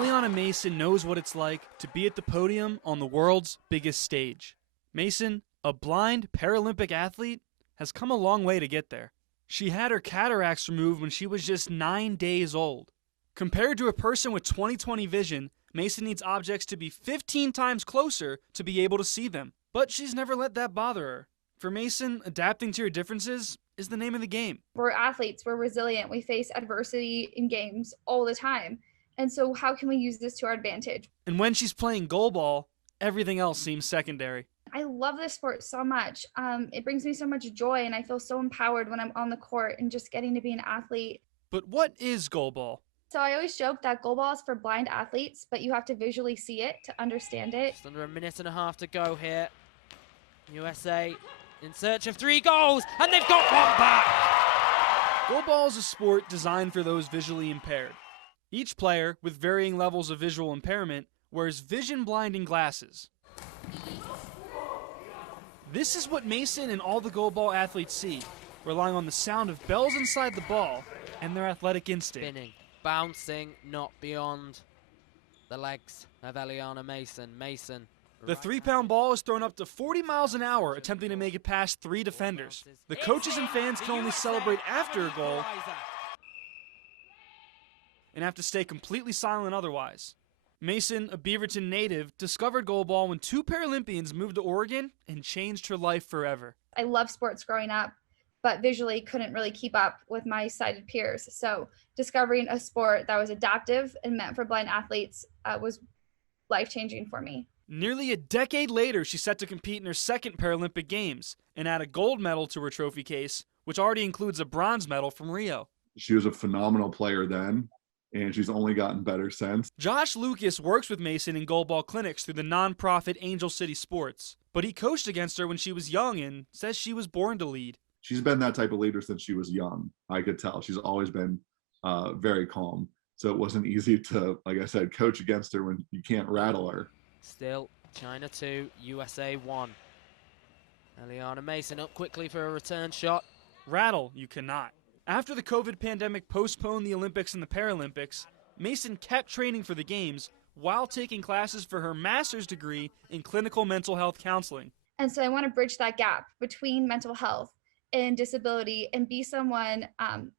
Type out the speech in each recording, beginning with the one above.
Eliana Mason knows what it's like to be at the podium on the world's biggest stage. Mason, a blind Paralympic athlete, has come a long way to get there. She had her cataracts removed when she was just 9 days old. Compared to a person with 20/20 vision, Mason needs objects to be 15 times closer to be able to see them. But she's never let that bother her. For Mason, adapting to your differences is the name of the game. We're athletes, we're resilient, we face adversity in games all the time. And so how can we use this to our advantage? And when she's playing goalball, everything else seems secondary. I love this sport so much. It brings me so much joy, and I feel so empowered when I'm on the court and just getting to be an athlete. But what is goalball? So I always joke that goalball is for blind athletes, but you have to visually see it to understand it. Just under a minute and a half to go here. USA in search of 3 goals, and they've got one back! Goalball is a sport designed for those visually impaired. Each player, with varying levels of visual impairment, wears vision-blinding glasses. This is what Mason and all the goalball athletes see, relying on the sound of bells inside the ball and their athletic instinct. Spinning, bouncing, not beyond the legs of Eliana Mason. Mason. The 3-pound ball is thrown up to 40 miles an hour, attempting to make it past 3 defenders. The coaches and fans can only celebrate after a goal and have to stay completely silent otherwise. Mason, a Beaverton native, discovered goalball when 2 Paralympians moved to Oregon and changed her life forever. I loved sports growing up, but visually couldn't really keep up with my sighted peers. So discovering a sport that was adaptive and meant for blind athletes was life-changing for me. Nearly a decade later, she's set to compete in her 2nd Paralympic Games and add a gold medal to her trophy case, which already includes a bronze medal from Rio. She was a phenomenal player then, and she's only gotten better since. Josh Lucas works with Mason in goalball clinics through the nonprofit Angel City Sports, but he coached against her when she was young and says she was born to lead. She's been that type of leader since she was young. I could tell. She's always been very calm. So it wasn't easy to, like I said, coach against her when you can't rattle her. Still, China 2, USA 1. Eliana Mason up quickly for a return shot. Rattle, you cannot. After the COVID pandemic postponed the Olympics and the Paralympics, Mason kept training for the Games while taking classes for her master's degree in clinical mental health counseling. And so I want to bridge that gap between mental health and disability and be someone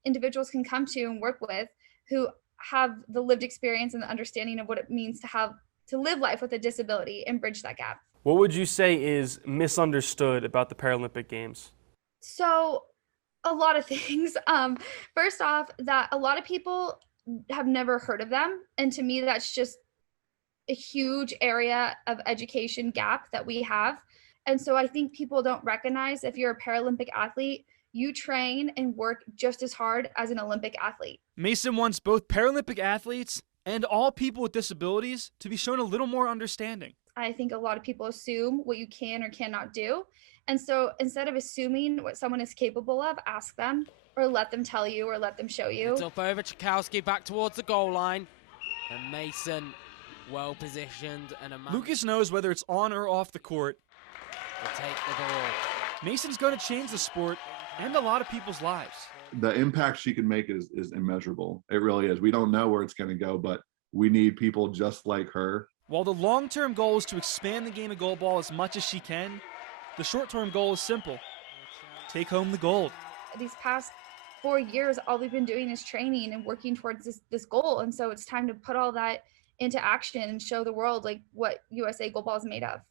individuals can come to and work with who have the lived experience and the understanding of what it means to live life with a disability and bridge that gap. What would you say is misunderstood about the Paralympic Games? So a lot of things. First off, that a lot of people have never heard of them. And to me, that's just a huge area of education gap that we have. And so I think people don't recognize if you're a Paralympic athlete, you train and work just as hard as an Olympic athlete. Mason wants both Paralympic athletes and all people with disabilities to be shown a little more understanding. I think a lot of people assume what you can or cannot do. And so instead of assuming what someone is capable of, ask them or let them tell you or let them show you. It's up over Tchaikovsky back towards the goal line. And Mason well positioned. And Lucas knows whether it's on or off the court. To take the ball. Mason's going to change the sport and a lot of people's lives. The impact she can make is immeasurable. It really is. We don't know where it's going to go, but we need people just like her. While the long-term goal is to expand the game of goalball as much as she can, the short-term goal is simple. Take home the gold. These past 4 years, all we've been doing is training and working towards this goal. And so it's time to put all that into action and show the world like what USA goalball is made of.